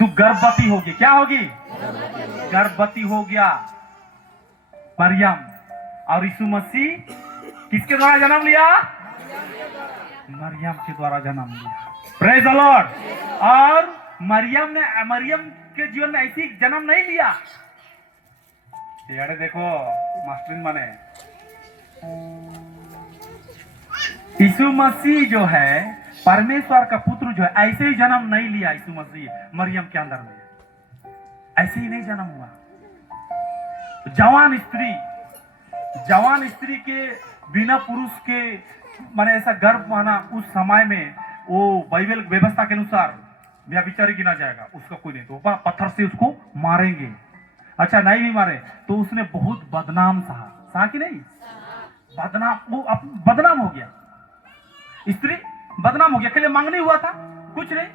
तू गर्भवती होगी। क्या होगी? गर्भवती हो गया मरियम। और यीशु मसीह किसके द्वारा जन्म लिया? मरियम के द्वारा जन्म लिया। Praise the Lord. और मरियम के जीवन में ऐसी जन्म नहीं लिया। यारे देखो मास्टरिन माने यीशु मसीह जो है परमेश्वर का पुत्र जो है ऐसे ही जन्म नहीं लिया। यीशु मसीह मरियम के अंदर में ऐसे ही नहीं जन्म हुआ। जवान स्त्री के बिना पुरुष के माने ऐसा गर्भ पाना उस समय में वो बाइबल व्यवस्था के अनुसार व्यभिचारी गिना जाएगा। उसका कोई नहीं, तो पत्थर से उसको मारेंगे। अच्छा नहीं भी मारे तो उसने बहुत बदनाम सहा कि नहीं? बदनाम हो गया। स्त्री बदनाम हो गया। के लिए मांग नहीं हुआ था कुछ नहीं।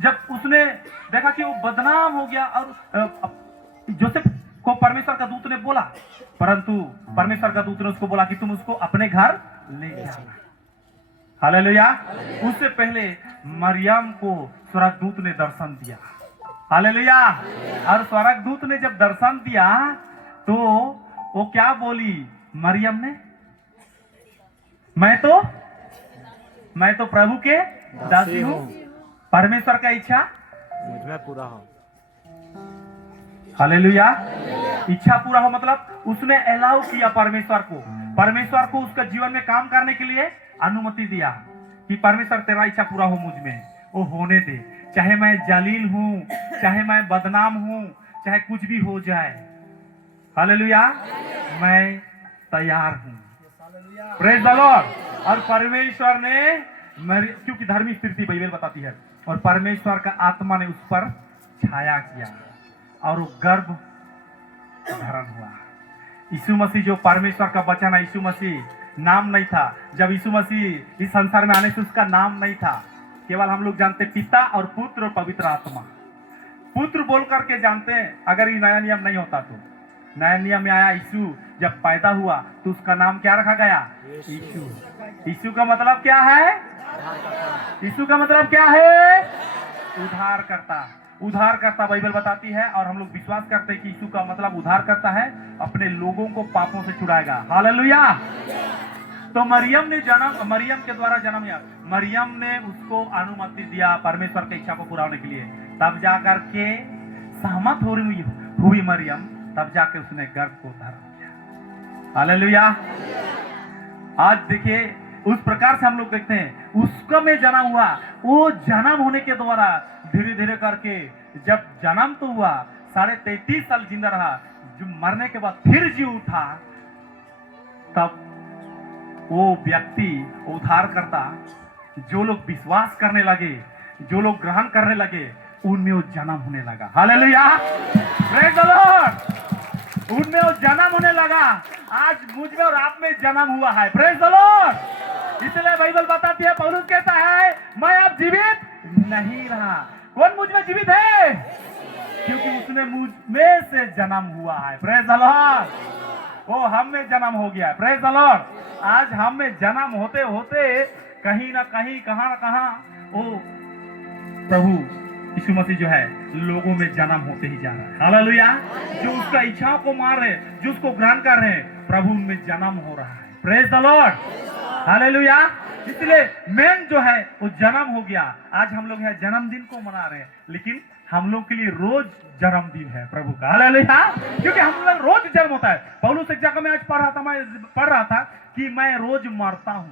जब उसने देखा कि वो बदनाम हो गया और जोसेफ को परमेश्वर का दूत ने बोला, परंतु परमेश्वर का दूत ने उसको बोला कि तुम उसको अपने घर ले जाना। हालेलुया। उससे पहले मरियम को स्वर्गदूत ने दर्शन दिया। हालेलुया। और स्वर्गदूत ने जब दर्शन दिया तो वो क्या बोली मरियम ने? मैं तो प्रभु के दासी हूं। परमेश्वर का इच्छा मुझ में पूरा हो। हालेलुया। इच्छा पूरा हो मतलब उसने अलाउ किया परमेश्वर को उसका जीवन में काम करने के लिए अनुमति दिया कि परमेश्वर तेरा इच्छा पूरा हो मुझ में, वो होने दे। चाहे मैं जलील हूं, चाहे मैं बदनाम हूं, चाहे कुछ भी हो जाए। हालेलुया। मैं तैयार हूं। Praise the Lord. और परमेश्वर ने क्योंकि धर्मी स्त्री थी बाइबल बताती है, और परमेश्वर का आत्मा ने उस पर छाया किया और वो गर्भ धारण हुआ। यीशु मसीह जो परमेश्वर का वचन है, यीशु मसीह नाम नहीं था। जब यीशु मसीह इस संसार में आने से उसका नाम नहीं था। केवल हम लोग जानते पिता और पुत्र और पवित्र आत्मा। पुत्र बोल करके जानते हैं। अगर ये नया नियम नहीं होता तो नया नियम में आया यीशु जब पैदा हुआ तो उसका नाम क्या रखा गया? यीशु। यीशु का मतलब क्या है? यीशु का मतलब क्या है? उद्धार करता बाइबल बताती है। और हम लोग विश्वास करते हैं कि यीशु का मतलब उद्धार करता है, अपने लोगों को पापों से छुड़ाएगा। हालेलुया। तो मरियम के द्वारा जन्म लिया। मरियम ने उसको अनुमति दिया परमेश्वर की इच्छा को पूरा होने के लिए। तब जाकर के सहमत हुई मरियम, तब जाके उसने गर्भ को धारण किया। हालेलुया। आज देखिए उस प्रकार से हम लोग देखते हैं उसका में जन्म हुआ। वो जन्म होने के द्वारा धीरे धीरे करके जब जन्म तो हुआ 33.5 साल जिंदा रहा। जो मरने के बाद फिर जी उठा, तब वो व्यक्ति उद्धार करता। जो लोग विश्वास करने लगे, जो लोग ग्रहण करने लगे, उनमें वो जन्म होने लगा। हालेलुया। Praise the Lord. उनमें वो जन्म होने लगा। आज मुझ में और आप में जन्म हुआ है। Praise the Lord. इसलिए बाइबल बताती है, पौलुस कहता है मैं अब जीवित नहीं रहा। कौन मुझ में जीवित है? क्योंकि उसने मुझ में से जन्म हुआ है। Praise the Lord. वो हम में जन्म हो गया है। Praise the Lord. आज हम में जन्म होते होते कहीं ना कहीं, कहां ना कहां वो प्रभु यीशु मसीह जो है लोगों में जन्म होते ही जा रहा है। हालेलुया। जो उसका इच्छाओं को मार रहे, जो उसको ग्रहण कर रहे हैं, प्रभु उनमें जन्म हो रहा है। Praise the Lord. हालेलुया। इसलिए मेन जो है वो जन्म हो गया। आज हम लोग है जन्मदिन को मना रहे हैं, लेकिन हम लोग के लिए रोज जन्मदिन है प्रभु का। हालेलुया। क्योंकि हम लोग रोज जन्म होता है। पौलुस एक जगह में आज पढ़ रहा था कि मैं रोज मरता हूं,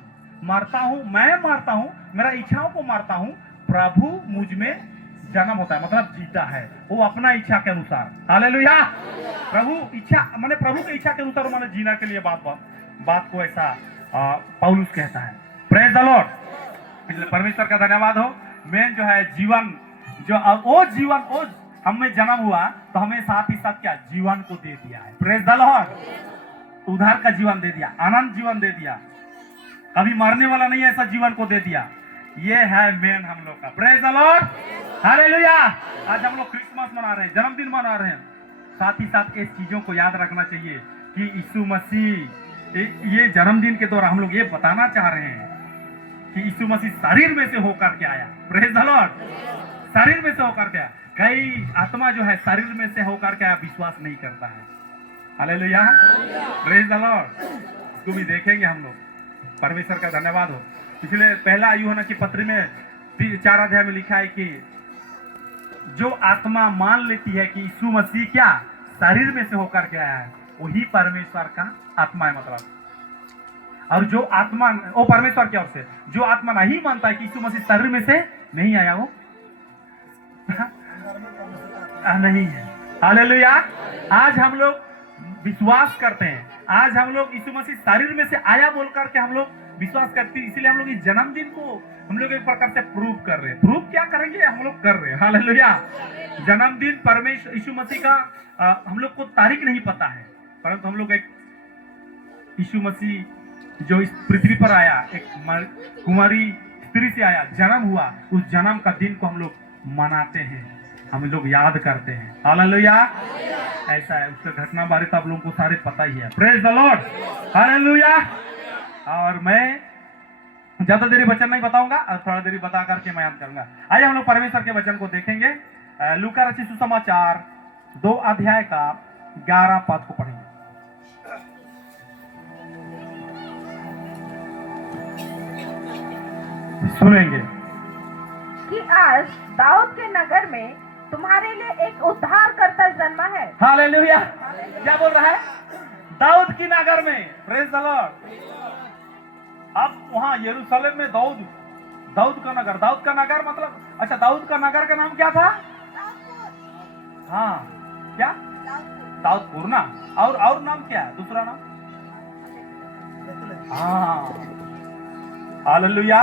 मैं मारता हूं, मेरा इच्छाओं को मारता हूं, प्रभु मुझ में जन्म होता है, मतलब जीता है वो अपना इच्छा के अनुसार। हालेलुया। प्रभु की इच्छा के अनुसार मैंने जीना के लिए बात को ऐसा पौलुस कहता है। Praise the Lord. इसलिए परमेश्वर का धन्यवाद हो। मेन जो है जीवन, जो वो हम में जन्म हुआ तो हमें साथ ही साथ क्या जीवन को दे दिया है। Praise the Lord. उद्धार का जीवन दे दिया, आनंद जीवन दे दिया, कभी मरने वाला नहीं ऐसा जीवन को दे दिया। ये है मेन हम लोग का। Praise the Lord. हालेलुया। आज हम लोग क्रिसमस मना रहे हैं, जन्मदिन मना रहे हैं। साथ ही साथ इस चीजों को याद रखना चाहिए कि यीशु मसीह ये जन्मदिन के द्वारा हम लोग ये बताना चाह रहे हैं कि यीशु मसीह शरीर में से होकर के आया। Praise the Lord. शरीर में से होकर के, कई आत्मा जो है शरीर में से होकर के विश्वास नहीं करता है। Hallelujah, praise the Lord. इसको भी देखेंगे हम लोग। परमेश्वर का धन्यवाद हो। पिछले पहला यूहन्ना की पत्री में 4 अध्याय में लिखा है कि जो आत्मा मान लेती है कि यीशु मसीह क्या शरीर में से होकर के आया है, वही परमेश्वर का आत्मा है। मतलब, और जो आत्मा वो परमेश्वर की ओर से, जो आत्मा नहीं मानता है कि यीशु मसीह शरीर में से नहीं आया, वो नहीं है। हालेलुया। आज हम लोग विश्वास करते हैं, आज हम लोग यीशु मसीह शरीर में से आया बोल करके हम लोग विश्वास करते हैं। इसीलिए हम लोग इस जन्मदिन को हम लोग एक प्रकार से प्रूव कर रहे हैं। प्रूव क्या करेंगे, हम लोग कर रहे हैं। हालेलुया। जन्मदिन परमेश्वर यीशु मसीह का हम लोग को तारीख नहीं पता है, परंतु हम लोग एक यीशु मसीह जो इस पृथ्वी पर आया, एक कुमारी स्त्री से आया, जन्म हुआ, उस जन्म का दिन को हम लोग मनाते हैं, हम लोग याद करते हैं। हालेलुया। ऐसा है, उसका घटना बारे तो आप लोगों को सारे पता ही है। Praise the Lord. हालेलुया। और मैं ज्यादा देरी वचन नहीं बताऊंगा और थोड़ा देरी बता करके मैं अंत करूंगा। आइए हम लोग परमेश्वर के वचन को देखेंगे। लूका रचित सुसमाचार 2 अध्याय का 11 पद को पढ़ेंगे। सुनेंगे कि आज दाऊद के नगर में तुम्हारे लिए एक उद्धारकर्ता जन्मा है। हालेलुया। क्या बोल रहा है? दाऊद की नगर में। Praise the Lord. अब वहां यरूशलेम में दाऊद का नगर, दाऊद का नगर मतलब, अच्छा, दाऊद का नगर का नाम क्या था? हाँ, क्या? दाऊदपुर ना। और नाम क्या है, दूसरा नाम? हाँ, हालेलुया,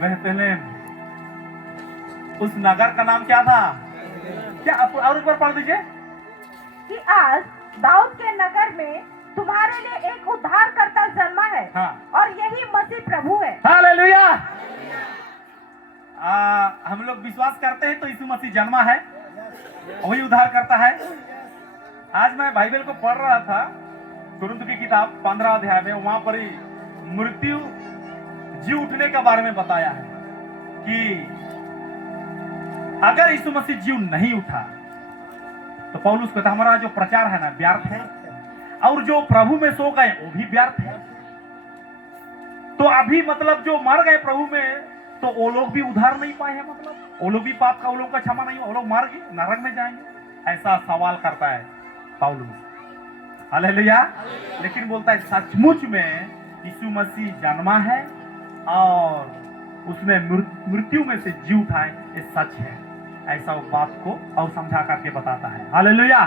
बेथलेहम। उस नगर का नाम क्या था? क्या और ऊपर पढ़ दीजिए कि आज दाऊद के नगर में तुम्हारे लिए एक उद्धारकर्ता जन्मा है। हाँ। और यही मसीह प्रभु है। हालेलुया। हम लोग विश्वास करते हैं तो यीशु मसीह जन्मा है, वही उद्धार करता है। आज मैं बाइबल को पढ़ रहा था, कुरिन्थ की किताब 15 अध्याय में, वहां पर ही मृत्यु जी उठने के बारे में बताया है कि अगर यीशु मसीह जीव नहीं उठा तो पौलुस कहता हमारा जो प्रचार है ना व्यर्थ है, और जो प्रभु में सो गए वो भी व्यर्थ है। तो अभी मतलब जो मर गए प्रभु में, तो वो लोग भी उधार नहीं पाए हैं, मतलब वो लोग भी पाप का, वो लोग का क्षमा नहीं, वो लोग मर गए, नरक में जाएंगे। ऐसा सवाल करता है पौलुस। हालेलुया। लेकिन बोलता है सचमुच में यीशु मसीह जन्मा है और उसने मृत्यु में से जी उठाए, ये सच है। ऐसा वो बात को और समझा करके बताता है। Hallelujah,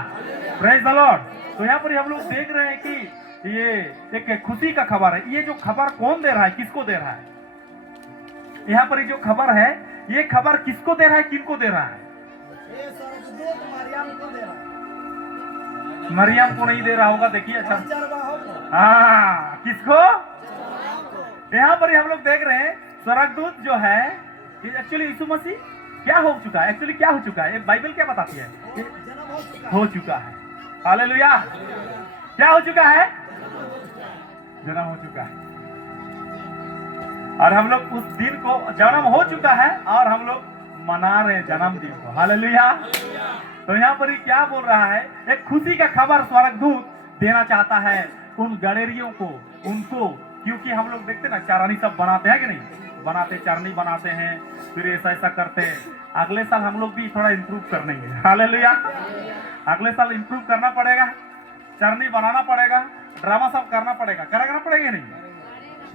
praise the Lord. तो यहाँ पर हम लोग देख रहे हैं कि ये एक खुशी का खबर है। ये जो खबर कौन दे रहा है, किसको दे रहा है? यहाँ पर जो खबर है, ये खबर किसको दे रहा है, किनको दे रहा है? मरियम को नहीं दे रहा होगा, देखिए। अच्छा, हाँ, किसको? यहाँ पर हम लोग देख रहे हैं स्वर्गदूत जो है, एक्चुअली यीशु मसीह क्या हो चुका है, एक्चुअली क्या हो चुका है, बाइबल क्या बताती है? हो चुका है। हालेलुया। क्या हो चुका है? जन्म हो चुका है। और हम लोग उस दिन को, जन्म हो चुका है और हम लोग मना रहे हैं जन्मदिन को। हालेलुया। तो यहाँ पर क्या बोल रहा है? एक खुशी का खबर स्वर्गदूत देना चाहता है उन गडेरियों को, उनको, क्योंकि हम लोग देखते ना चारानी सब बनाते हैं कि नहीं, बनाते, चारनी बनाते हैं, फिर ऐसा करते हैं। अगले साल हम लोग भी थोड़ा इम्प्रूव करने हैं। हालेलुया। अगले साल इम्प्रूव करना पड़ेगा, चरनी बनाना पड़ेगा, ड्रामा सब करना पड़ेगा, करना पड़ेगा नहीं?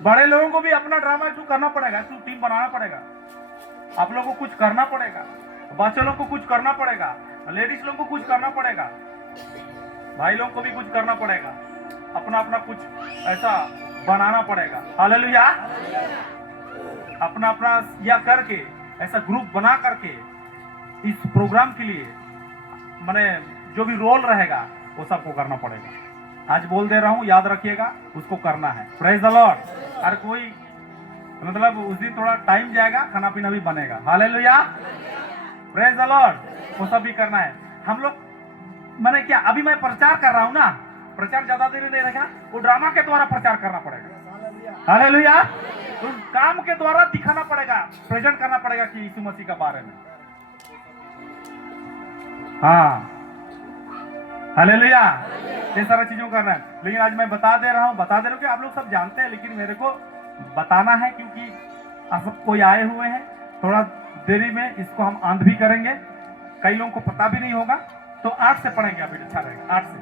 बड़े लोगों को भी अपना ड्रामा शुरू करना पड़ेगा, टीम बनाना पड़ेगा, आप लोगों को कुछ करना पड़ेगा, बच्चों लोग को कुछ करना पड़ेगा, लेडीज लोग को कुछ करना पड़ेगा, भाई लोग को भी कुछ करना पड़ेगा, अपना अपना कुछ ऐसा बनाना पड़ेगा। हालेलुया। अपना अपना या करके ऐसा ग्रुप बना करके इस प्रोग्राम के लिए मैंने जो भी रोल रहेगा वो सबको करना पड़ेगा। आज बोल दे रहा हूँ, याद रखिएगा, उसको करना है। Praise the Lord. हर कोई मतलब उस दिन थोड़ा टाइम जाएगा, खाना पीना भी बनेगा। Hallelujah, praise the Lord. वो सब भी करना है। हम लोग मैंने क्या, अभी मैं प्रचार कर रहा हूँ ना, प्रचार ज्यादा देर नहीं रहेगा, वो ड्रामा के द्वारा प्रचार करना पड़ेगा। हालेलुया। उस काम के द्वारा दिखाना पड़ेगा, प्रेजेंट करना पड़ेगा कि यीशु मसीह के बारे में। हाँ, हालेलुया। ये सारा चीजों करना है, लेकिन आज मैं बता दे रहा हूँ कि आप लोग सब जानते हैं, लेकिन मेरे को बताना है क्योंकि आप सब कोई आए हुए हैं। थोड़ा देरी में इसको हम अंत भी करेंगे, कई लोगों को पता भी नहीं होगा, तो 8 से पढ़ेंगे अभी, अच्छा रहेगा 8 से।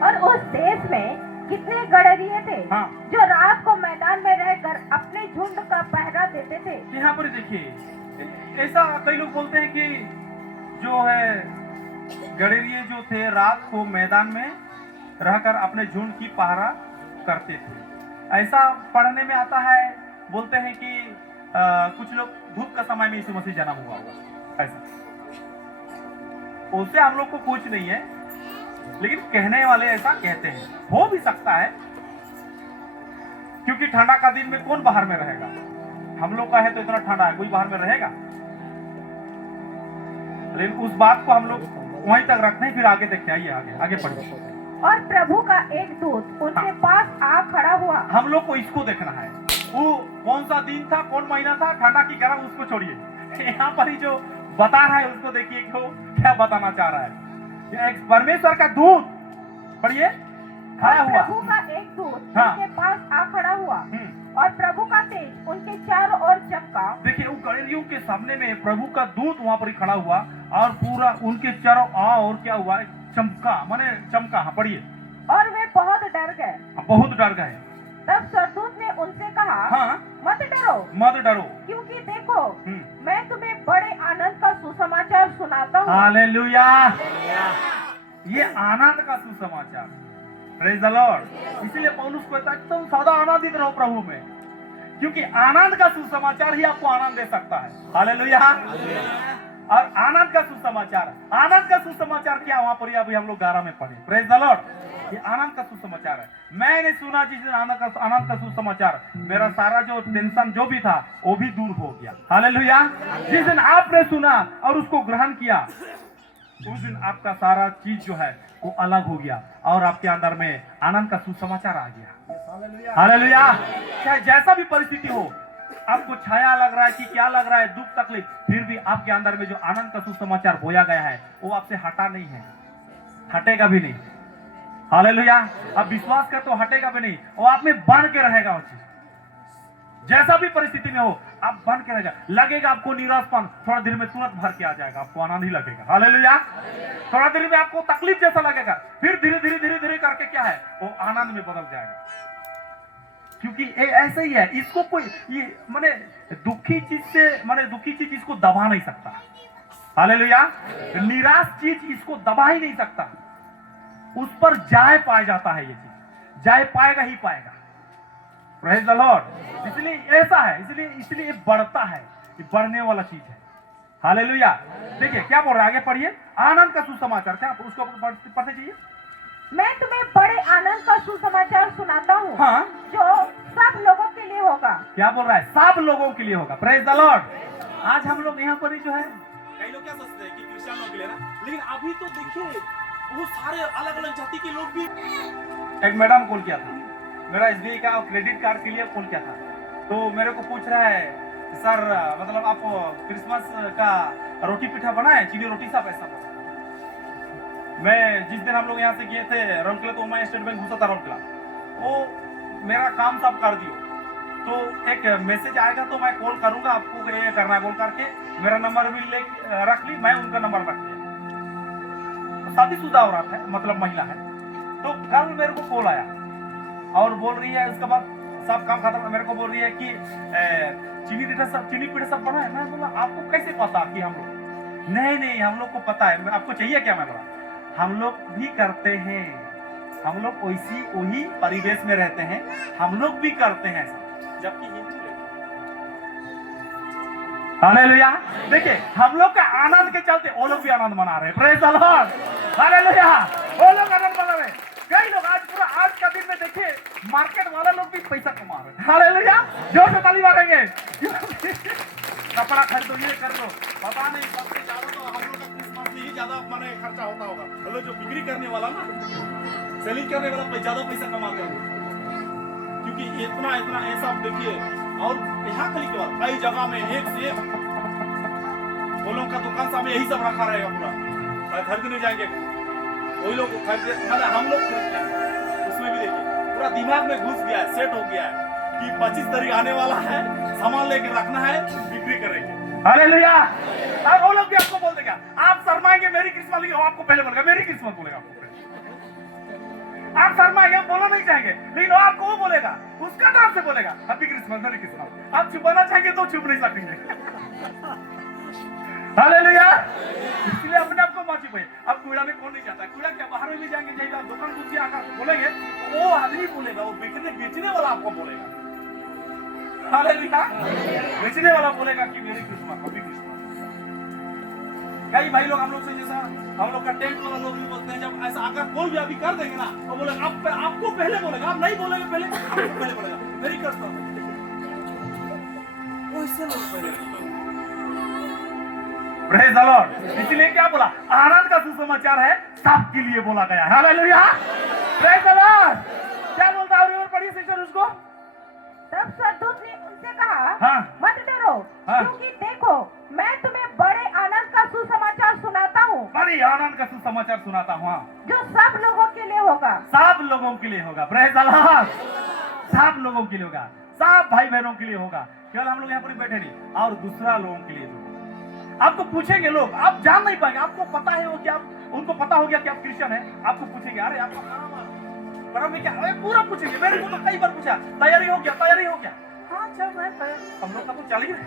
और उस देश में कितने गडरिये थे हाँ। जो रात को मैदान में रहकर अपने झुंड का पहरा देते थे। यहाँ पर देखिए, ऐसा कई लोग बोलते हैं कि जो है गडरिये जो थे रात को मैदान में रहकर अपने झुंड की पहरा करते थे। ऐसा पढ़ने में आता है, बोलते हैं कि कुछ लोग धूप का समय में यीशु मसीह जन्म हुआ होगा, ऐसा। उससे हम लोग को कुछ नहीं है, लेकिन कहने वाले ऐसा कहते हैं। हो भी सकता है, क्योंकि ठंडा का दिन में कौन बाहर में रहेगा? हम लोग का है तो इतना ठंडा है, कोई बाहर में रहेगा? लेकिन उस बात को हम लोग वहीं तक रखते हैं, फिर आगे देखते हैं। आइए आगे पढ़िए। और प्रभु का एक दूत उनके पास आ खड़ा हुआ। हम लोग को इसको देखना है, वो कौन सा दिन था, कौन महीना था, ठंडा की गर्म, उसको छोड़िए। यहाँ पर ही जो बता रहा है उसको देखिए कि वो क्या बताना चाह रहा है। एक परमेश्वर का दूत, पढ़िए, खड़ा हुआ। प्रभु का एक दूत हाँ। उनके पास आ खड़ा हुआ और प्रभु का तेज उनके चारों ओर चमका। देखिए, वो गडरियों के सामने में प्रभु का दूत वहां पर ही खड़ा हुआ और पूरा उनके चारों और क्या हुआ, चमका, माने चमका। हाँ, पढ़िए। और वे बहुत डर गए। बहुत डर गए। तब सरदूत ने उनसे कहा, हाँ, मत डरो, मत डरो, क्योंकि देखो मैं तुम्हें बड़े आनंद का सुसमाचार सुनाता हूँ। हालेलुया। ये आनंद का सुसमाचार, प्रेज द लॉर्ड। इसीलिए पौलुस कहता है तुम सदा आनंदित रहो प्रभु में, क्योंकि आनंद का सुसमाचार ही आपको आनंद दे सकता है। हालेलुया। और आनंद का सुसमाचार क्या, वहां पर अभी हम लोग 11 में पढ़े, प्रेज द लॉर्ड। ये आनंद का सुसमाचार है। मैंने सुना जिस दिन आनंद का सुसमाचार, मेरा सारा जो टेंशन जो भी था वो भी दूर हो गया। हालेलुया। जिस दिन आपने सुना और उसको ग्रहण किया, उस दिन आपका सारा चीज जो है वो अलग हो गया और आपके अंदर में आनंद का सुसमाचार आ गया। हालेलुया। चाहे जैसा भी परिस्थिति हो, आपको छाया लग रहा है कि क्या लग रहा है, दुख तकलीफ, फिर भी आपके अंदर में जो आनंद का सुसमाचार बोया गया है वो आपसे हटा नहीं है, हटेगा भी नहीं। हालेलुया। अब विश्वास कर तो हटेगा भी नहीं, वो आप में बन के रहेगा। वो चीज जैसा भी परिस्थिति में हो, आप बन के रहेगा। लगेगा आपको निराशपन, थोड़ा देर में तुरंत भर के आ जाएगा, आपको आनंद ही लगेगा। हालेलुया। थोड़ा देर में आपको तकलीफ जैसा लगेगा, फिर धीरे धीरे करके क्या है, वो आनंद में बदल जाएगा। क्योंकि ऐसे ही है, इसको कोई ये माने दुखी चीज इसको दबा नहीं सकता। हालेलुया। निराश चीज इसको दबा ही नहीं सकता, उस पर जाए पाया जाता है। ये चीज जाए पाएगा ही पाएगा। Praise the Lord. इसलिए ऐसा है, इसलिए ये बढ़ता है, ये बढ़ने वाला चीज है। हालेलुया। देखिए क्या बोल रहा है, आगे पढ़िए। आनंद का सुसमाचार, क्या उसको पढ़ते चाहिए। मैं तुम्हें बड़े आनंद का सुसमाचार सुनाता हूँ, हाँ, जो सब लोगों के लिए होगा। क्या बोल रहा है, सब लोगों के लिए होगा। Praise the Lord. आज हम लोग यहाँ पर ही जो है, कई लोग क्या सोचते हैं कि क्रिश्चियन लोग के लिए ना, लेकिन अभी तो देखिए वो सारे अलग अलग जाति के लोग भी। एक मैडम कॉल किया था, मेरा एसबीआई का क्रेडिट कार्ड के लिए कॉल किया था, तो मेरे को पूछ रहा है, सर मतलब आप क्रिसमस का रोटी पीठा बनाए, चीनी रोटी सा पैसा। मैं जिस दिन हम लोग यहाँ से गए थे रौनकला, तो मैं स्टेट बैंक घुसा था रौनकला, वो मेरा काम सब कर दियो, तो एक मैसेज आएगा तो मैं कॉल करूंगा, आपको ये करना है बोल करके मेरा नंबर भी ले रख ली, मैं उनका नंबर रख लिया। शादीशुदा औरत है, मतलब महिला है। तो कल मेरे को कॉल आया और बोल रही है, उसके बाद सब काम खत्म, मेरे को बोल रही है कि चीनी पीठा सब बना है। मैं बोला आपको कैसे पता कि हम लोग, नहीं हम लोग को पता है, आपको चाहिए क्या। मैं बोला हम लोग भी करते हैं, हम लोग वही परिवेश में रहते हैं, हम लोग भी करते हैं ऐसा, जबकि हिंदू। हालेलुया। देखिए हम लोग का आनंद के चलते वो लोग भी आनंद मना रहे हैं। Praise the Lord. हालेलुया। वो लोग आनंद मना रहे हैं। कई लोग आज का दिन में देखिए मार्केट वाला लोग भी पैसा कमा रहे हैं। हालेलुया। जोर से ताली मारेंगे। कपड़ा खरीदो, ये कर दो, पता नहीं सबसे ज्यादा तो हम लोग का क्रिसमस में ही ज्यादा माने खर्चा होता होगा। हम लोग जो बिक्री करने वाला ना, सेलिंग करने वाला ज्यादा पैसा कमाते हैं, क्योंकि इतना ऐसा देखिए। और यहाँ खाली के बाद कई जगह में एक से एक वो लोग का दुकान सामने यही सब रखा रहेगा पूरा, खरीदने जाएंगे वही लोग खरीदे, मतलब हम लोग खरीदते हैं। उसमें भी देखिए पूरा दिमाग में घुस गया है, सेट हो गया है कि 25 तारीख आने वाला है, सामान लेके रखना है, बिक्री करेंगे। हालेलुया। अब वो लोग भी आपको बोल देगा, आप शर्माएंगे मेरी क्रिसमस, लेकिन वो आपको पहले बोलेगा मेरी क्रिसमस बोलेगा। आप शर्माएंगे, आप बोलना नहीं चाहेंगे, लेकिन वो आपको वो बोलेगा, उसका नाम से बोलेगा हैप्पी क्रिसमस, मेरी क्रिसमस। आप छुपाना चाहेंगे तो छुप नहीं सकेंगे। हालेलुया। इसलिए अपने आप को मत छुपाइए। अब कूड़ा में कौन नहीं जाता है, कूड़ा क्या बाहर में ले जाएंगे, जाइए आप दुकान दूसरी आकर बोलेंगे, वो आदमी बोलेगा, वो बेचने वाला आपको बोलेगा। हालेलुया। बेचने वाला बोलेगा कि मेरी क्रिसमस, हैप्पी क्रिसमस। कई भाई लोग हम लोग से, जैसा हम लोग का टेंट वाला लोग भी बोलते हैं, जब ऐसा आकर कोई भी अभी कर देंगे ना, तो बोलेगा आपको पहले बोलेगा, आप नहीं बोलेंगे पहले, आपको पहले बोलेगा मेरी क्रिसमस। वो इससे लोग पहले प्रेज़ द लॉर्ड। इसलिए क्या बोला, आनंद का सुसमाचार है, सबके लिए बोला गया है। हालेलुया। Praise the Lord. क्या बोलता है, और पढ़िए सिस्टर उसको। तब स्वर्गदूत ने उनसे कहा, हाँ। मत डरो, हाँ। क्योंकि देखो मैं तुम्हें बड़े आनंद का सुसमाचार सुनाता हूँ, बड़ी आनंद का सुसमाचार सुनाता हूँ, जो सब लोगों के लिए होगा। सब लोगों के लिए होगा। Praise the Lord. सब लोगों के लिए होगा, सब भाई बहनों के लिए होगा, केवल हम लोग यहाँ पर बैठे नहीं, और दूसरा लोगों के लिए भी। आपको पूछेंगे लोग, आप जान नहीं पाएंगे, आपको पता है वो कि आप, उनको पता हो गया कि आप क्रिश्चियन है, आपको पूछेंगे अरे आपका पर्व में क्या, अरे पूरा पूछेंगे। मेरे को तो कई बार पूछा, तैयारी हो गया, तैयारी हो गया। हाँ चल रहा है, हम लोग का तो चल ही रहा है।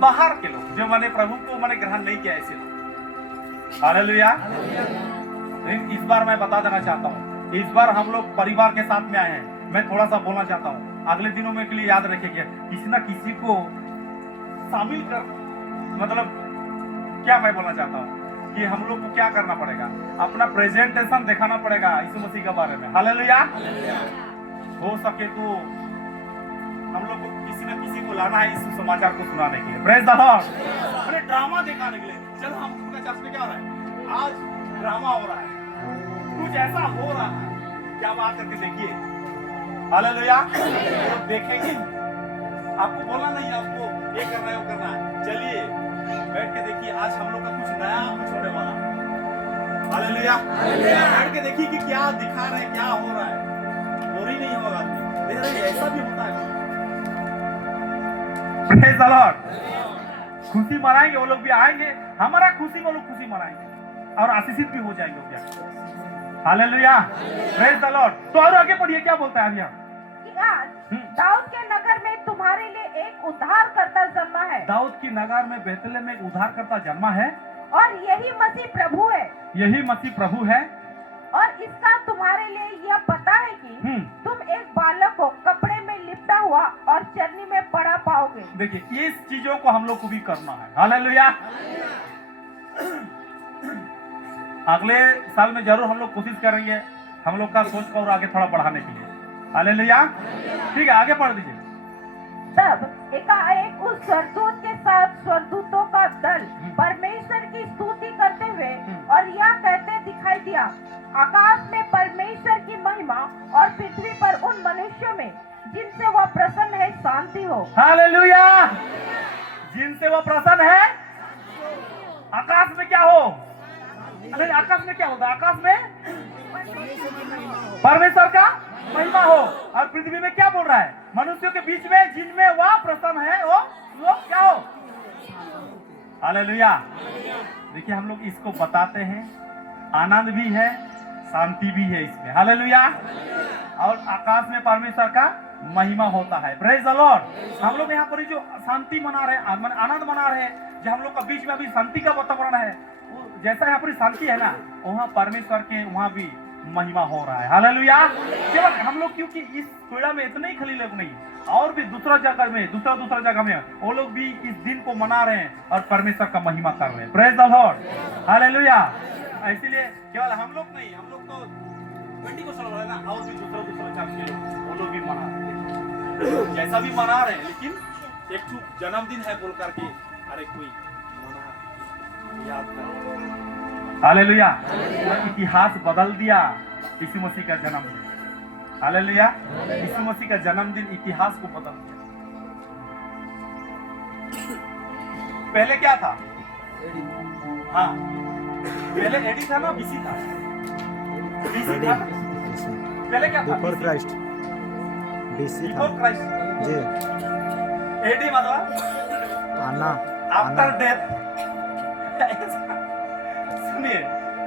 बाहर के लोग जो मैंने प्रभु को मैंने ग्रहण नहीं किया, ऐसे लोग। हालेलुया। इस बार मैं बता देना चाहता हूँ, इस बार हम लोग परिवार के साथ में आए हैं। मैं थोड़ा सा बोलना चाहता हूँ, अगले दिनों में के लिए याद रखिए, किसी ना किसी को शामिल कर, मतलब क्या मैं बोलना चाहता हूँ कि हम लोग को क्या करना पड़ेगा, अपना प्रेजेंटेशन दिखाना पड़ेगा यीशु मसीह के बारे में। हालेलुया। हो सके तो हम लोग को किसी न किसी को लाना है इस समाचार को सुनाने के लिए। Praise the Lord. अरे ड्रामा दिखाने के लिए, चलो हम चर्च में क्या हो रहा है, आज ड्रामा हो रहा है, कुछ ऐसा हो रहा है, क्या बात करके देखिए। हालेलुया। तो देखेंगे, आपको बोलना नहीं, आपको ये करना है वो करना है, चलिए बैठ के देखिए, आज हम लोग का कुछ नया कुछ होने वाला है। हालेलुया। बैठ के देखिए कि क्या दिखा रहे हैं, क्या हो रहा है, बोरी नहीं होगा आदमी, ऐसा भी होता है। Praise the Lord. खुशी मनाएंगे, वो लोग भी आएंगे, हमारा खुशी वो लोग खुशी मनाएंगे और आशीषित भी हो जाएंगे क्या। हालेलुया। Praise the Lord. तो और आगे पढ़िए, क्या बोलता है अभी कि आज दाऊद के नगर में तुम्हारे लिए एक उद्धारकर्ता जन्मा है। दाऊद की नगर में बेथलेहम में एक उद्धारकर्ता जन्मा है, और यही मसीह प्रभु है। यही मसीह प्रभु है। और इसका तुम्हारे लिए यह पता है कि तुम एक बालक को कपड़े में लिपटा हुआ और चरनी में पड़ा पाओगे। देखिए, इस चीजों को हम लोग को भी करना है। हालेलुया। अगले साल में जरूर हम लोग कोशिश करेंगे हम लोग का सोच को और आगे थोड़ा बढ़ाने के लिए। हालेलुया। ठीक है, आगे पढ़ दीजिए। तब एकाएक उस स्वर्गदूत के साथ स्वर्गदूतों का दल परमेश्वर की स्तुति करते हुए और यह कहते दिखाई दिया, आकाश में परमेश्वर की महिमा और पृथ्वी पर उन मनुष्यों में जिनसे वह प्रसन्न है शांति हो। हालेलुया। जिनसे वह प्रसन्न है, आकाश में क्या हो, अरे आकाश में क्या होता है, आकाश में परमेश्वर का महिमा हो, और पृथ्वी में क्या बोल रहा है, मनुष्यों के बीच में जिनमें वह प्रसन्न है वो क्या हो। हालेलुया। देखिए, हम लोग इसको बताते हैं, आनंद भी है, शांति भी है इसमें। हालेलुया। और आकाश में परमेश्वर का महिमा होता है। Praise the Lord. हम लोग यहाँ पर जो शांति मना रहे हैं, आनंद मना रहे हैं, जो हम लोग का बीच में अभी शांति का वातावरण है, जैसा यहाँ पर शांति है ना, वहाँ परमेश्वर के वहाँ भी महिमा हो रहा है। हालेलुया। केवल हम लोग, क्योंकि इस पीड़ा में इतने ही खाली लोग नहीं, और भी दूसरा जगह में वो लोग भी इस दिन को मना रहे हैं और परमेश्वर का महिमा कर रहे हैं। Praise the Lord. हालेलुया। इसीलिए केवल हम लोग नहीं, हम लोग तो 20 को चल रहे हैं ना, और भी दूसरा चर्च के लोग वो लोग भी मना रहे हैं, जैसा भी मना रहे हैं, लेकिन एक जन्मदिन है बोल करके अरे कोई मना याद कर। हालेलुया। इतिहास बदल दिया यीशु मसीह का जन्म। हालेलुया। यीशु मसीह का जन्मदिन इतिहास को बदल दिया। पहले क्या था? हाँ, पहले एडी था ना, बीसी था? बीसी था। पहले क्या था? बिफोर क्राइस्ट बीसी था बिफोर क्राइस्ट। जी। एडी मतलब आना आफ्टर डेथ। सुनिए,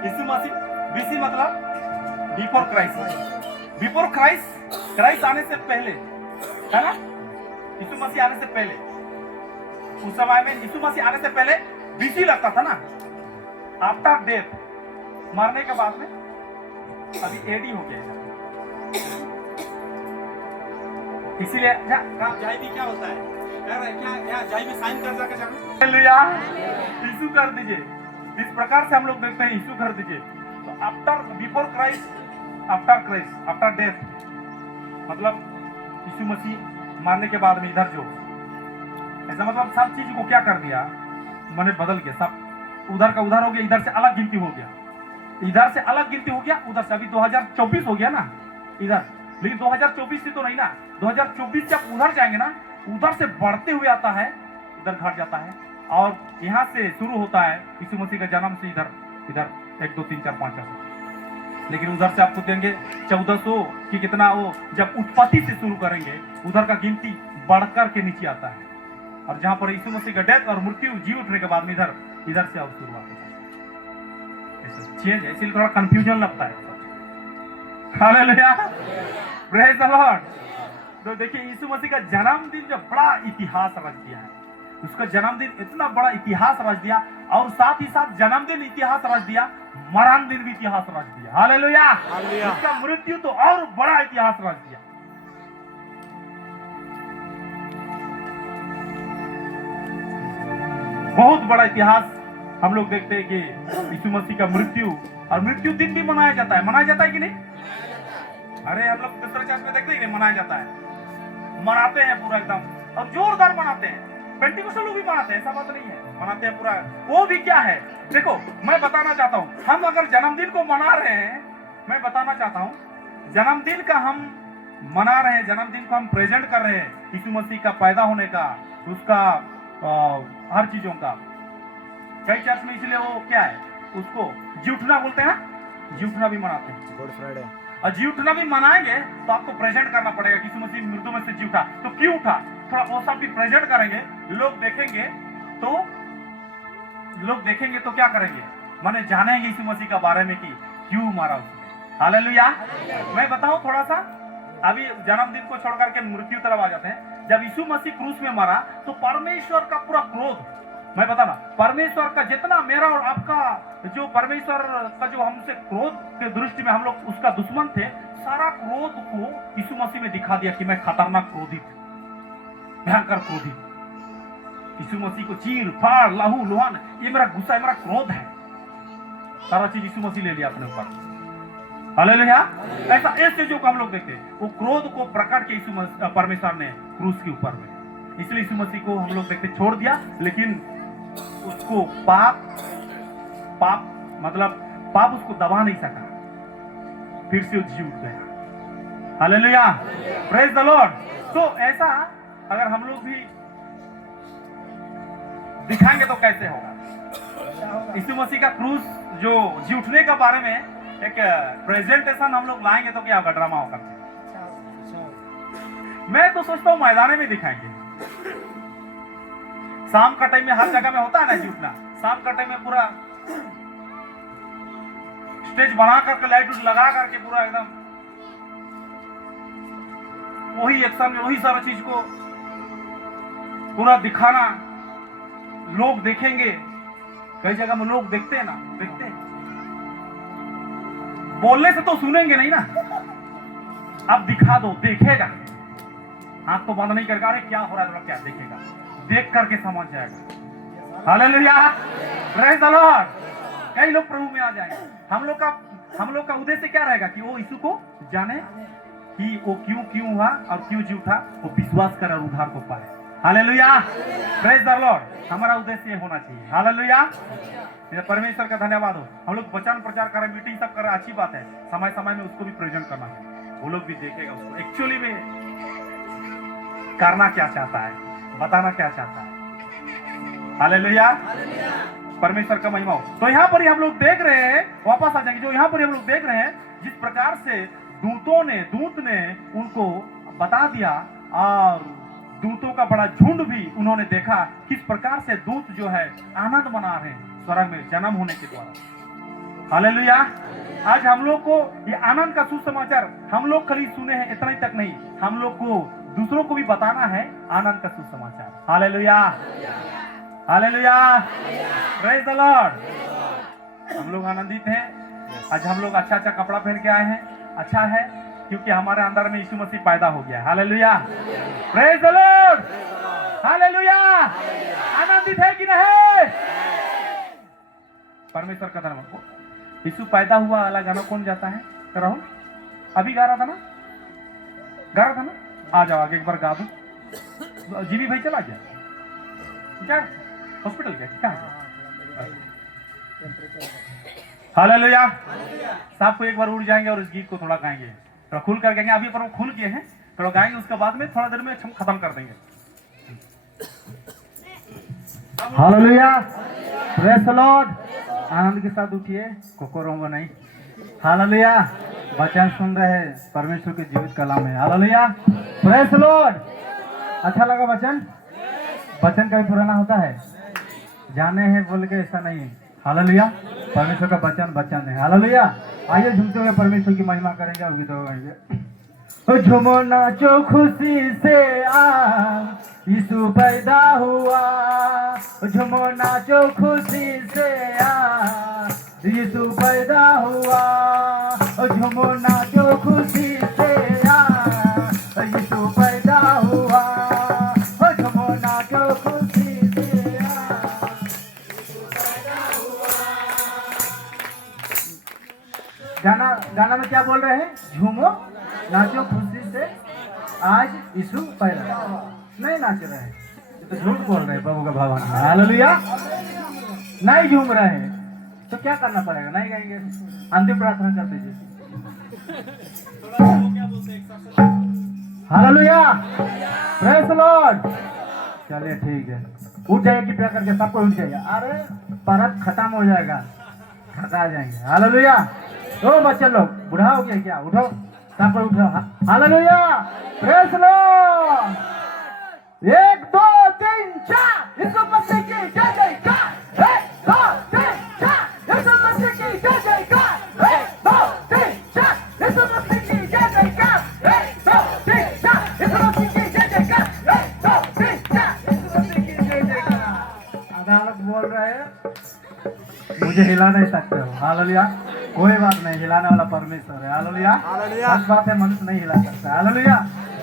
यीशु मसीह बीसी मतलब before Christ. Before Christ, Christ आने से पहले, है ना? यीशु मसीह आने से पहले, उस समय में यीशु मसीह आने से पहले बीसी लगता था ना। आफ्टर डेथ, मरने के बाद में अभी एडी हो गया। इसीलिए जाई भी क्या होता है? क्या जाई में साइन कर जाके जाना? हालेलुया, यीशु कर दीजिए। इस प्रकार से हम लोग देखते हैं, यीशु कर दीजिए। तो after, before Christ, after Christ, after death मतलब यीशु मसीह मारने के बाद में इधर जो, ऐसा मतलब सब चीज को क्या कर दिया, मैंने बदल गया। सब उधर का उधर हो गया, इधर से अलग गिनती हो गया, इधर से अलग गिनती हो गया, उधर से। अभी 2024 हो गया ना इधर, लेकिन 2024 से तो नहीं ना। 2024 जब उधर जाएंगे ना, उधर से बढ़ते हुए आता है, इधर घट जाता है, और यहाँ से शुरू होता है यीशु मसीह का जन्म से इधर, इधर 1 2 3 4 5 6। लेकिन उधर से आपको देंगे 1400 कि कितना, वो जब उत्पत्ति से शुरू करेंगे उधर का गिनती बढ़कर के नीचे आता है, और जहां पर यीशु मसीह का डेथ और मृत्यु, जी उठने के बाद में इधर से अब शुरुआत होता है। चेंज है, इसलिए थोड़ा कंफ्यूजन लगता है। Hallelujah, praise the Lord. तो देखिए, यीशु मसीह का जन्मदिन जो बड़ा इतिहास रच दिया है, उसका जन्मदिन इतना बड़ा इतिहास रच दिया, और साथ ही साथ जन्मदिन इतिहास रच दिया, मरण दिन भी इतिहास रच दिया। हालेलुया, उसका मृत्यु तो और बड़ा इतिहास रच दिया। बहुत बड़ा इतिहास हम लोग देखते हैं कि यीशु मसीह का मृत्यु, और मृत्यु दिन भी मनाया जाता है। मनाया जाता है कि नहीं? अरे हम लोग दूसरे चर्च में देखते हैं कि नहीं, मनाया जाता है, मनाते हैं पूरा एकदम, और जोरदार मनाते हैं। पेंटिकोस्टल लोग भी मनाते हैं, ऐसा बात नहीं है, मनाते हैं पूरा। वो भी क्या है, देखो मैं बताना चाहता हूँ, हम अगर जन्मदिन को मना रहे हैं, मैं बताना चाहता हूँ, जन्मदिन का हम मना रहे हैं, जन्मदिन को हम प्रेजेंट कर रहे हैं, यीशु मसीह का पैदा होने का, उसका हर चीजों का। कई चर्च में इसलिए वो क्या है, उसको जीउठना बोलते हैं ना, जीउठना भी मनाते हैं। Good Friday. और जीउठना भी मनाएंगे तो आपको प्रेजेंट करना पड़ेगा कि यीशु मसीह मृत्यु में से जी उठा। तो क्यों उठा, थोड़ा वो सब भी प्रेजेंट करेंगे, लोग देखेंगे तो क्या करेंगे, माने जानेंगे यीशु मसीह का बारे में कि क्यों मारा उसने। हालेलुया। मैं बताऊं थोड़ा सा, अभी जन्मदिन को छोड़ करके मृत्यु तरफ आ जाते हैं। जब यीशु मसीह क्रूस में मरा तो परमेश्वर का पूरा क्रोध, मैं बता ना, परमेश्वर का जितना मेरा और आपका जो परमेश्वर का जो हमसे क्रोध के दृष्टि में हम लोग उसका दुश्मन थे, सारा क्रोध को यीशु मसीह में दिखा दिया कि मैं खतरनाक क्रोधित, भयंकर क्रोधित। यीशु मसीह को चीर फाड़, लहू लुहान, ये मेरा गुस्सा है, मेरा क्रोध है, सारा चीज यीशु मसीह ले लिया अपने ऊपर। हालेलुया। ऐसे जो हम लोग देखते हैं, वो क्रोध को प्रकट किया यीशु परमेश्वर ने क्रूस के ऊपर में, इसलिए यीशु मसीह को हम लोग देखते छोड़ दिया। लेकिन उसको पाप उसको दबा नहीं सका, फिर से जी उठ गया। Hallelujah, praise the Lord. तो ऐसा अगर हम लोग भी दिखाएंगे तो कैसे होगा? यीशु मसीह का क्रूस जो जी उठने के बारे में एक प्रेजेंटेशन हम लोग लाएंगे तो क्या होगा, ड्रामा होगा। मैं तो सोचता हूँ मैदान में दिखाएंगे। शाम का टाइम में हर जगह में होता है ना जी उठना, शाम का टाइम में पूरा स्टेज बना करके लाइट लगा करके पूरा एकदम वही एक्शन में वही सारा चीज को पूरा दिखाना, लोग देखेंगे। कई जगह में लोग देखते हैं ना, देखते हैं, बोलने से तो सुनेंगे नहीं ना, अब दिखा दो, देखेगा, आंख तो बंद नहीं करेगा, अरे क्या हो रहा है, क्या देखेगा, देख करके समझ जाएगा। Hallelujah, praise the Lord. कई लोग प्रभु में आ जाएंगे। हम लोग का उद्देश्य क्या रहेगा कि वो यीशु को जाने कि वो क्यों हुआ और क्यों जी उठा, वो विश्वास करे और उद्धार को पाए। Hallelujah, praise the Lord. हमारा उद्देश्य ये होना चाहिए। हालेलुया, परमेश्वर का धन्यवाद हो। हम लोग वचन प्रचार करें, मीटिंग सब करें, अच्छी बात है, समय समय में उसको भी प्रेजेंट करना है। वो लोग भी देखेगा उसको एक्चुअली में करना क्या चाहता है, बताना क्या चाहता है। हालेलुया, परमेश्वर का महिमा हो। तो यहाँ पर ही हम लोग देख रहे हैं, वापस आ जाएंगे, जो यहाँ पर हम लोग देख रहे हैं जिस प्रकार से दूत ने उनको बता दिया और दूतों का बड़ा झुंड भी उन्होंने देखा किस प्रकार से दूत जो है आनंद मना रहे हैं स्वर्ग में जन्म होने के द्वारा। हालेलुया। आज हम लोग को ये आनंद का सुसमाचार हम लोग खाली सुने हैं, इतना ही तक नहीं, हम लोग को दूसरों को भी बताना है आनंद का सुसमाचार। Hallelujah, hallelujah, praise the Lord. हम लोग आनंदित हैं। आज हम लोग अच्छा अच्छा कपड़ा पहन के आए हैं, अच्छा है क्योंकि हमारे अंदर में यीशु मसीह पैदा हो गया। Hallelujah, praise the Lord, hallelujah. आनंदित है कि नहीं? परमेश्वर का धर्म। यीशु पैदा हुआ वाला गाना कौन जाता है? राहुल अभी गा रहा था ना, आ जाओ आगे एक बार गा दो। जीवी भाई चला गया क्या? हॉस्पिटल गया क्या? हालेलुया। साहब को एक बार उड़ जाएंगे और इस गीत को थोड़ा गाएंगे, थोड़ा खुल कर गाएंगे। अभी पर हम खुल किए हैं, थोड़ा गाएंगे, उसके बाद में थोड़ा देर में हम खत्म कर देंगे। Hallelujah, praise the lord. आनंद के साथ उठिए, कोको रहूंगा नहीं। हालेलुया, वचन सुन रहे हैं, परमेश्वर के जीवित कलाम है। Hallelujah, praise the Lord. अच्छा लगा वचन? वचन कभी पुराना होता है? जाने हैं बोल के ऐसा नहीं है। हालेलुया, परमेश्वर का वचन है। हालेलुया। आइए झूमते हुए परमेश्वर की महिमा करेंगे और गीतों गाएंगे। झूमो नाचो खुशी से आज यीशु पैदा हुआ। झूमो नाचो खुशी से आज यीशु पैदा हुआ। झूमो नाचो खुशी से आज यीशु पैदा हुआ। झूमो नाचो खुशी से आज यीशु पैदा हुआ। गाना में क्या बोल रहे हैं? झूमो नाचो खुशी से आज यीशु पैदा। नहीं नाच रहे हैं, तो झूठ बोल रहे हैं प्रभु का भवन। हालेलुया, नहीं झूम रहे हैं तो क्या करना पड़ेगा? नहीं गाएंगे, अंतिम प्रार्थना कर दीजिए। Hallelujah, praise the Lord. चलिए ठीक है, उठ जाइए कृपया करके, सबको उठ जाइए। अरे परत खत्म हो जाएगा, थका जाएंगे। हालेलुया। तो बच्चे लोग बुढ़ा हो गया क्या? उठो, सब लोग उठो। Hallelujah, praise the Lord. 1 2 3 4 यीशु मसीह की जय जयकार। 1 2 3 4 यीशु मसीह की जय जयकार। 1 2 3 4 यीशु मसीह की जय जयकार। 1 2 3 4 यीशु मसीह की जय जयकार। 1 2 3 4 यीशु मसीह की जय जयकार। अदालत बोल रहे हैं मुझे हिला नहीं सकते हो। हालेलुया, कोई बात नहीं, हिलाने वाला परमेश्वर है। हालेलुया, सच बात है, मनुष्य नहीं हिला सकता। हालेलुया।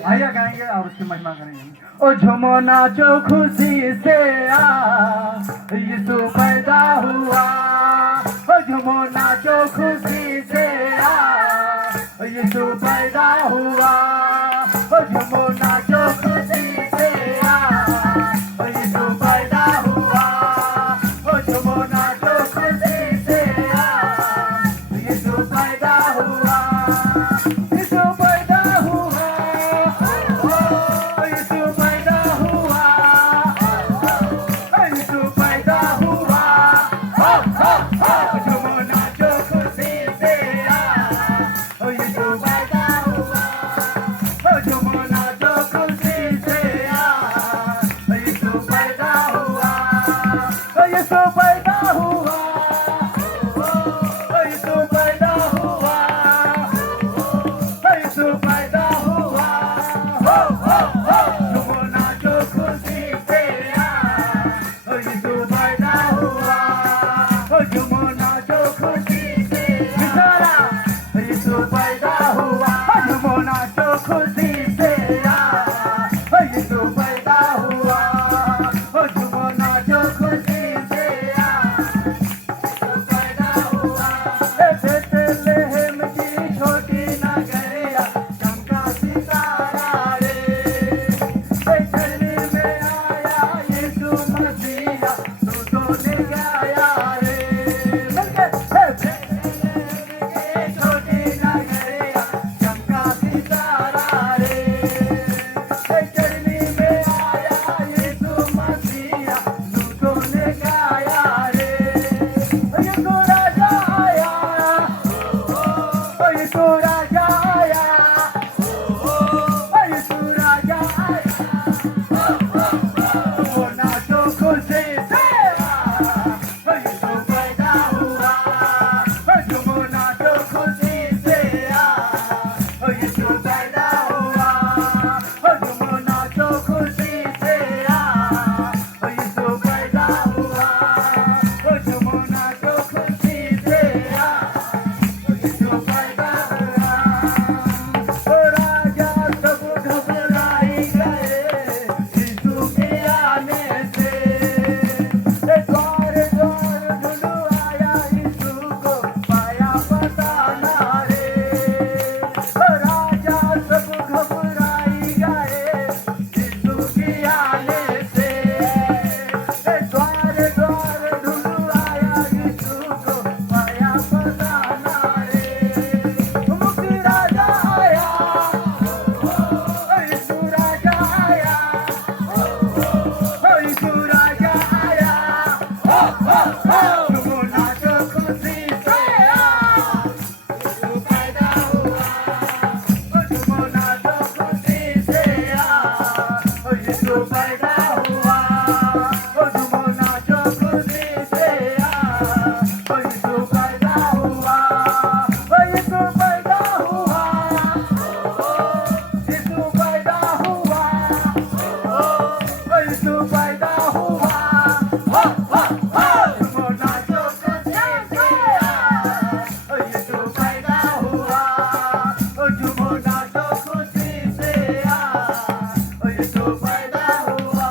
आइए गाएंगे और उसकी महिमा करेंगे। ओ झूमो नाचो खुशी से आज यीशु पैदा हुआ। ओ झूमो नाचो खुशी से आज यीशु पैदा हुआ। ओ झूमो नाचो खुशी से आज यीशु पैदा हुआ। ओ झूमो नाचो खुशी से आज यीशु पैदा हुआ। यीशु पैदा हुआ। यीशु पैदा हुआ। यीशु पैदा हुआ। झूमो नाचो खुशी से आज यीशु पैदा हुआ। पैदा हुआ, ओ झूमो नाचो खुशी से ओ यीशु पैदा हुआ, ओ यीशु पैदा हुआ, यीशु पैदा हुआ, ओ यीशु पैदा हुआ, हो हो हो झूमो नाचो खुशी से ओ यीशु पैदा हुआ, ओ झूमो नाचो खुशी से ओ यीशु पैदा हुआ,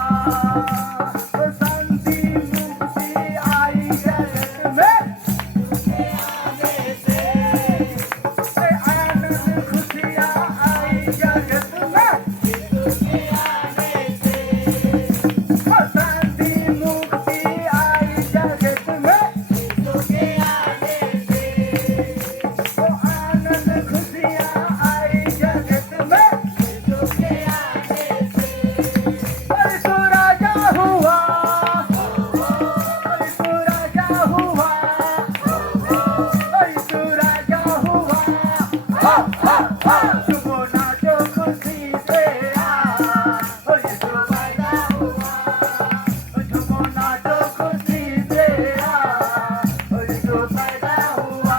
ओ शांति मुक्ति आई जगत में, आनंद खुशियाँ आई जगत में, ओ शांति मुक्ति आई जगत में, ओ आनंद खुशियाँ आई जगत में, और यीशु राजा हुआ, और यीशु राजा हुआ, और यीशु राजा हुआ, हो हो हो झूमो नाचो खुशी से और यीशु पैदा हुआ, झूमो नाचो खुशी से और यीशु पैदा हुआ,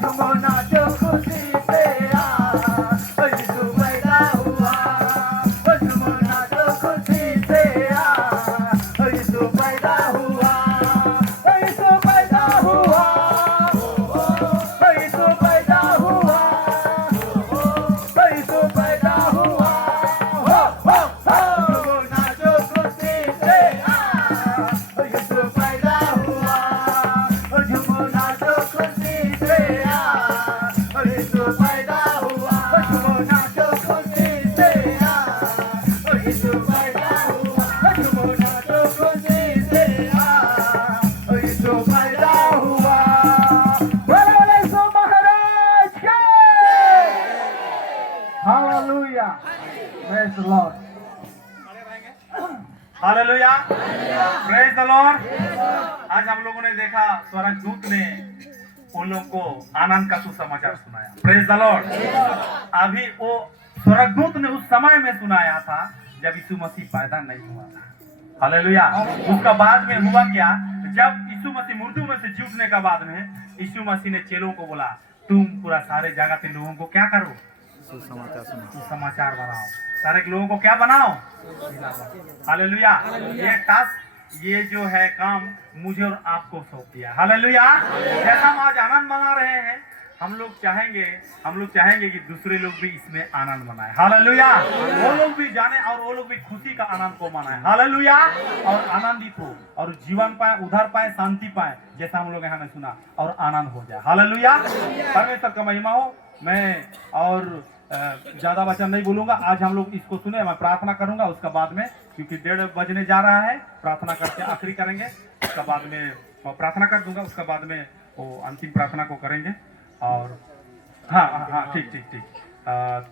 झूमो नाचो खुशी से और यीशु पैदा हुआ, झूमो नाचो खुशी से और यीशु पैदा हुआ, यीशु पैदा हुआ, यीशु पैदा हुआ, यीशु पैदा हुआ, हो हो हो झूमो नाचो खुशी से और यीशु पैदा हुआ, झूमो नाचो खुशी से और यीशु पैदा हुआ, झूमो नाचो खुशी से और यीशु पैदा हुआ, झूमो नाचो खुशी से और यीशु पैदा हुआ। बोलो बोलो यीशु महाराज की hallelujah, praise the Lord, hallelujah, praise the Lord. आज हम लोगों ने देखा स्वर्गदूत ने उन लोग को आनंद का सुसमाचार सुनाया, प्रेज द लॉर्ड। अभी वो स्वर्गदूत ने उस समय में सुनाया था जब यीशु मसीह पैदा नहीं हुआ था, हालेलुया। उसका बाद में हुआ क्या, जब यीशु मसीह मृत्यु में से जी उठने का बाद में यीशु मसीह ने चेलों को बोला, तुम पूरा सारे जगह के लोगों को क्या करो, सुसमाचार सुनाओ, सुसमाचार बनाओ, सारे लोगों को क्या बनाओ, हालेलुया। ये टास्क, ये जो है काम मुझे और आपको सौंप दिया, हालेलुया। जैसा हम आज आनंद मना रहे हैं, हम लोग चाहेंगे कि दूसरे लोग भी इसमें आनंद मनाए, हालेलुया। वो लोग भी जाने और वो लोग भी खुशी का आनंद को मनाए, हालेलुया, और आनंदित हो और जीवन पाए, उधर पाए, शांति पाए, जैसा हम लोग यहाँ ने सुना, और आनंद हो जाए, हालेलुया। परमेश्वर का महिमा हो। मैं और ज्यादा वचन नहीं बोलूंगा, आज हम लोग इसको सुने, मैं प्रार्थना करूंगा, उसका बाद में क्योंकि 1:30 बजने जा रहा है, प्रार्थना करके आखिरी करेंगे, उसका बाद में मैं प्रार्थना कर दूंगा, उसका बाद में वो अंतिम प्रार्थना को करेंगे। और हाँ हाँ हाँ ठीक ठीक ठीक,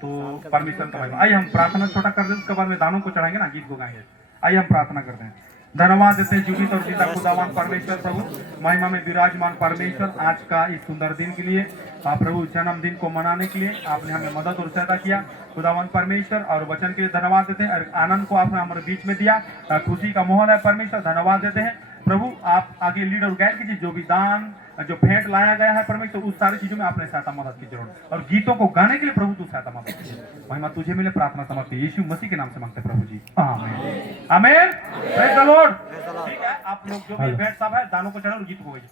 तो परमेश्वर का महिमा। आइए हम प्रार्थना छोटा कर दें, उसके बाद में दानों को चढ़ाएंगे ना, गीत को गाएंगे। आइए हम प्रार्थना करते हैं। धन्यवाद देते हैं जीवित और जिंदा खुदावन परमेश्वर, प्रभु महिमा में विराजमान परमेश्वर, आज का इस सुंदर दिन के लिए, प्रभु जन्मदिन को मनाने के लिए आपने हमें मदद और सहायता किया खुदावन परमेश्वर, और वचन के लिए धन्यवाद देते हैं। और आनंद को आपने हमारे बीच में दिया, खुशी का माहौल है परमेश्वर, धन्यवाद देते हैं प्रभु। आप आगे लीड और गाइड कीजिए, जो भी दान, जो भेंट लाया गया है परमेश्वर, उस सारी चीजों में आपने सहायता मदद की जरूरत, और गीतों को गाने के लिए प्रभु तू सहायता मदद कीजिए। महिमा तुझे मिले, प्रार्थना समर्पित यीशु मसीह के नाम से मांगते प्रभु जी, आमीन आमीन, प्रेज द लॉर्ड। ठीक है, आप लोग जो भी भेंट सब है, दानों को चढ़ाओ और गीत को गाइए।